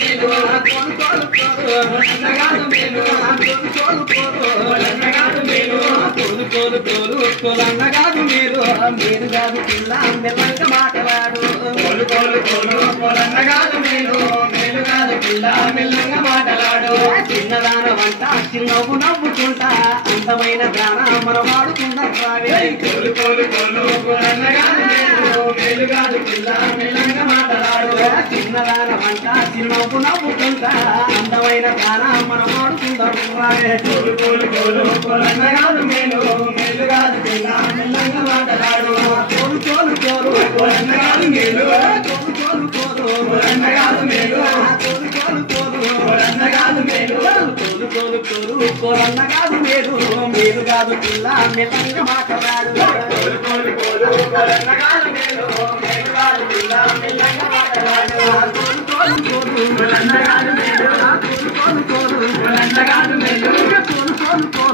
మేలు కోలు కోలు కోలు అన్నగాదు మేలు కోలు కోలు అన్నగాదు మేలు కోలు కోలు కోలు కోలు అన్నగాదు మేలు మీరు కాదు పిల్ల మెల్లంగా మాటలాడు కోలు కోలు కోలు కోలు అన్నగాదు మేలు మేలు కాదు పిల్ల మెల్లంగా మాటలాడు చిన్నదాన వంట చిన్నవ్వు నవ్వుకుంటా అందమైన దాన మనం వాడుకుంటా కోలు కోలు కోలు కోలు అన్నగాదు మేలు మేలు కాదు పిల్ల మెల్లంగా మాటలాడు చిన్నదాన వంట చిన్నవ్వు నవ్వుకుంటా అందమైన దాన మనం వాడుకుంటాం కోలు కోలు కోలు కోలు అన్నగాదు మేలు మేలు కాదు పిల్ల మెల్లంగా మాటలాడు కోలు కోలు కోలు కోలు అన్నగాదు మేలు కోలు కోలు కోలు కోలు అన్నగాదు మేలు కోలు కోలు కోలు కోలు అన్నగాదు మేలు కోలు కోలు కోలు కోలు అన్నగాదు మేలు మేలు కాదు పిల్ల మెల్లంగా మాటలాడు కోలు కోలు కోలు కోలు అన్నగాదు మేలు మేలు కాదు పిల్ల మెల్లంగా మాటలాడు కోలు కోలు కోలు కోలు అన్నగాదు మేలు కోలు కోలు కోలు కోలు అన్నగాదు మేలు కోలు కోలు కోలు